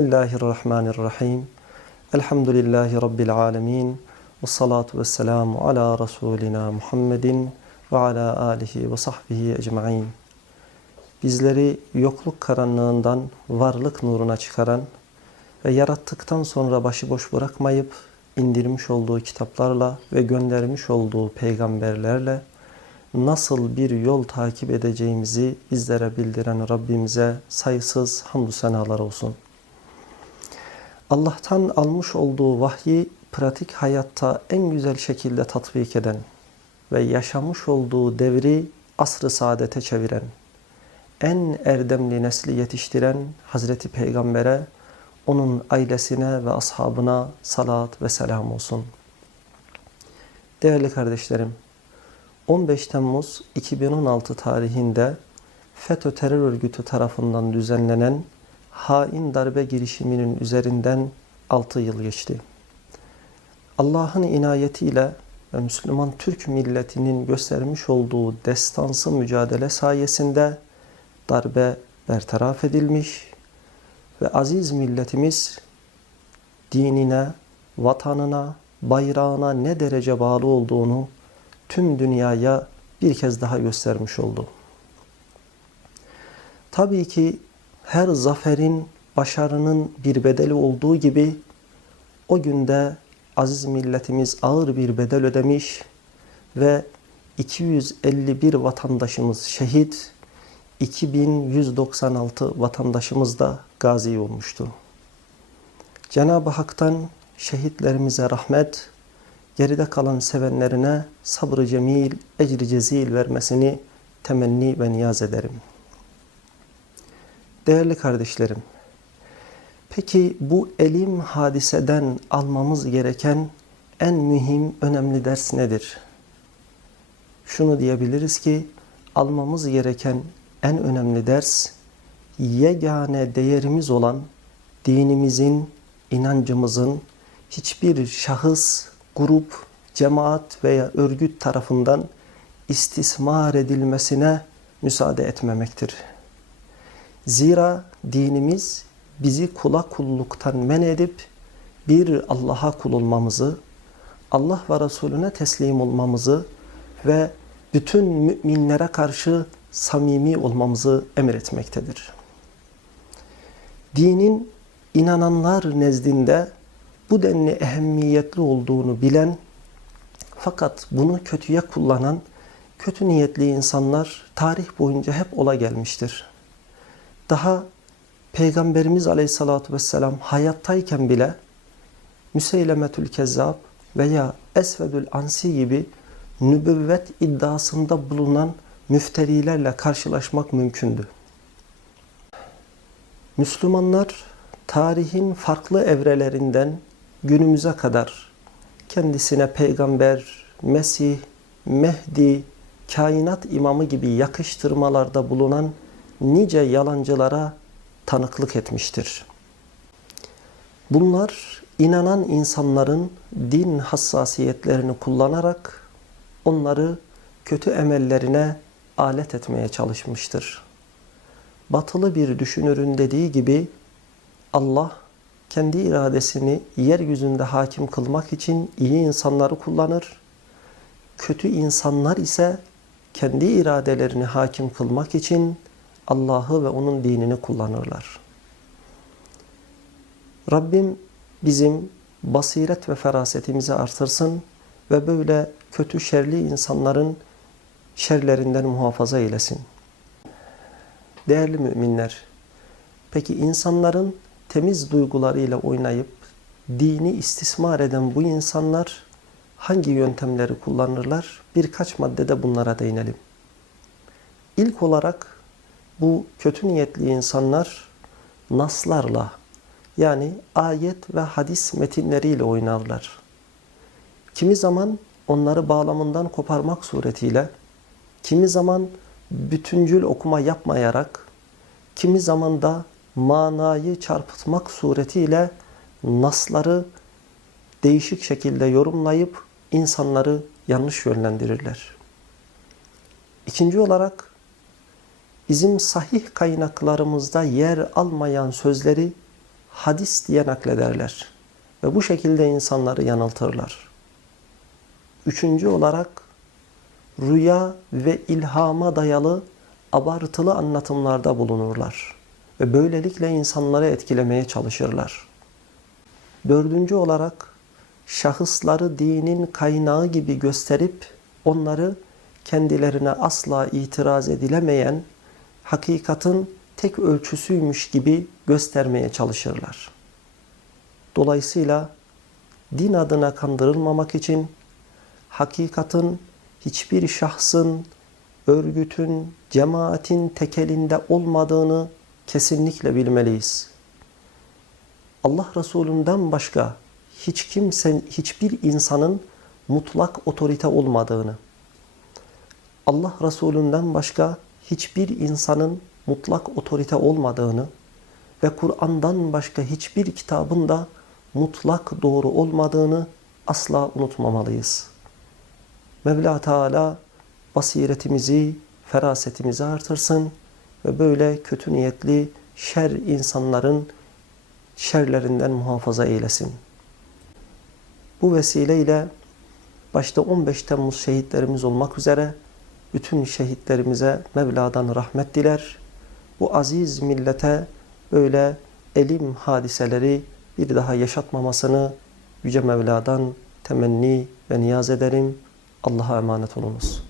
Bismillahirrahmanirrahim. Elhamdülillahi Rabbil alemin. Ve salatu ve selamu ala Resulina Muhammedin ve ala alihi ve sahbihi ecma'in. Bizleri yokluk karanlığından varlık nuruna çıkaran ve yarattıktan sonra başıboş bırakmayıp indirmiş olduğu kitaplarla ve göndermiş olduğu peygamberlerle nasıl bir yol takip edeceğimizi bizlere bildiren Rabbimize sayısız hamdü senalar olsun. Allah'tan almış olduğu vahyi pratik hayatta en güzel şekilde tatbik eden ve yaşamış olduğu devri asrı saadete çeviren, en erdemli nesli yetiştiren Hazreti Peygamber'e, onun ailesine ve ashabına salat ve selam olsun. Değerli kardeşlerim, 15 Temmuz 2016 tarihinde FETÖ terör örgütü tarafından düzenlenen hain darbe girişiminin üzerinden 6 yıl geçti. Allah'ın inayetiyle ve Müslüman Türk milletinin göstermiş olduğu destansı mücadele sayesinde darbe bertaraf edilmiş ve aziz milletimiz dinine, vatanına, bayrağına ne derece bağlı olduğunu tüm dünyaya bir kez daha göstermiş oldu. Tabii ki her zaferin, başarının bir bedeli olduğu gibi o günde aziz milletimiz ağır bir bedel ödemiş ve 251 vatandaşımız şehit, 2196 vatandaşımız da gazi olmuştu. Cenab-ı Hak'tan şehitlerimize rahmet, geride kalan sevenlerine sabrı cemil, ecri cezil vermesini temenni ve niyaz ederim. Değerli kardeşlerim, peki bu elim hadiseden almamız gereken en mühim, önemli ders nedir? Şunu diyebiliriz ki, almamız gereken en önemli ders, yegane değerimiz olan dinimizin, inancımızın hiçbir şahıs, grup, cemaat veya örgüt tarafından istismar edilmesine müsaade etmemektir. Zira dinimiz bizi kula kulluktan men edip bir Allah'a kul olmamızı, Allah ve Resulüne teslim olmamızı ve bütün müminlere karşı samimi olmamızı emretmektedir. Dinin inananlar nezdinde bu denli ehemmiyetli olduğunu bilen fakat bunu kötüye kullanan kötü niyetli insanlar tarih boyunca hep ola gelmiştir. Daha Peygamberimiz Aleyhisselatü Vesselam hayattayken bile Müseylemetül Kezzab veya Esvedül Ansi gibi nübüvvet iddiasında bulunan müfterilerle karşılaşmak mümkündü. Müslümanlar tarihin farklı evrelerinden günümüze kadar kendisine peygamber, Mesih, Mehdi, kainat imamı gibi yakıştırmalarda bulunan nice yalancılara tanıklık etmiştir. Bunlar inanan insanların din hassasiyetlerini kullanarak onları kötü emellerine alet etmeye çalışmıştır. Batılı bir düşünürün dediği gibi Allah kendi iradesini yeryüzünde hakim kılmak için iyi insanları kullanır. Kötü insanlar ise kendi iradelerini hakim kılmak için Allah'ı ve onun dinini kullanırlar. Rabbim bizim basiret ve ferasetimizi artırsın ve böyle kötü şerli insanların şerlerinden muhafaza eylesin. Değerli müminler, peki insanların temiz duygularıyla oynayıp dini istismar eden bu insanlar hangi yöntemleri kullanırlar? Birkaç maddede bunlara değinelim. İlk olarak bu kötü niyetli insanlar naslarla yani ayet ve hadis metinleriyle oynarlar. Kimi zaman onları bağlamından koparmak suretiyle, kimi zaman bütüncül okuma yapmayarak, kimi zaman da manayı çarpıtmak suretiyle nasları değişik şekilde yorumlayıp insanları yanlış yönlendirirler. İkinci olarak bizim sahih kaynaklarımızda yer almayan sözleri hadis diye naklederler. Ve bu şekilde insanları yanıltırlar. Üçüncü olarak rüya ve ilhama dayalı abartılı anlatımlarda bulunurlar. Ve böylelikle insanları etkilemeye çalışırlar. Dördüncü olarak şahısları dinin kaynağı gibi gösterip onları kendilerine asla itiraz edilemeyen hakikatin tek ölçüsüymüş gibi göstermeye çalışırlar. Dolayısıyla din adına kandırılmamak için hakikatin hiçbir şahsın, örgütün, cemaatin tekelinde olmadığını kesinlikle bilmeliyiz. Allah Resulü'nden başka hiç kimsen, hiçbir insanın mutlak otorite olmadığını, Allah Resulü'nden başka hiçbir insanın mutlak otorite olmadığını ve Kur'an'dan başka hiçbir kitabın da mutlak doğru olmadığını asla unutmamalıyız. Mevla Teala basiretimizi, ferasetimizi artırsın ve böyle kötü niyetli şer insanların şerlerinden muhafaza eylesin. Bu vesileyle başta 15 Temmuz şehitlerimiz olmak üzere bütün şehitlerimize Mevla'dan rahmet diler. Bu aziz millete böyle elim hadiseleri bir daha yaşatmamasını Yüce Mevla'dan temenni ve niyaz ederim. Allah'a emanet olunuz.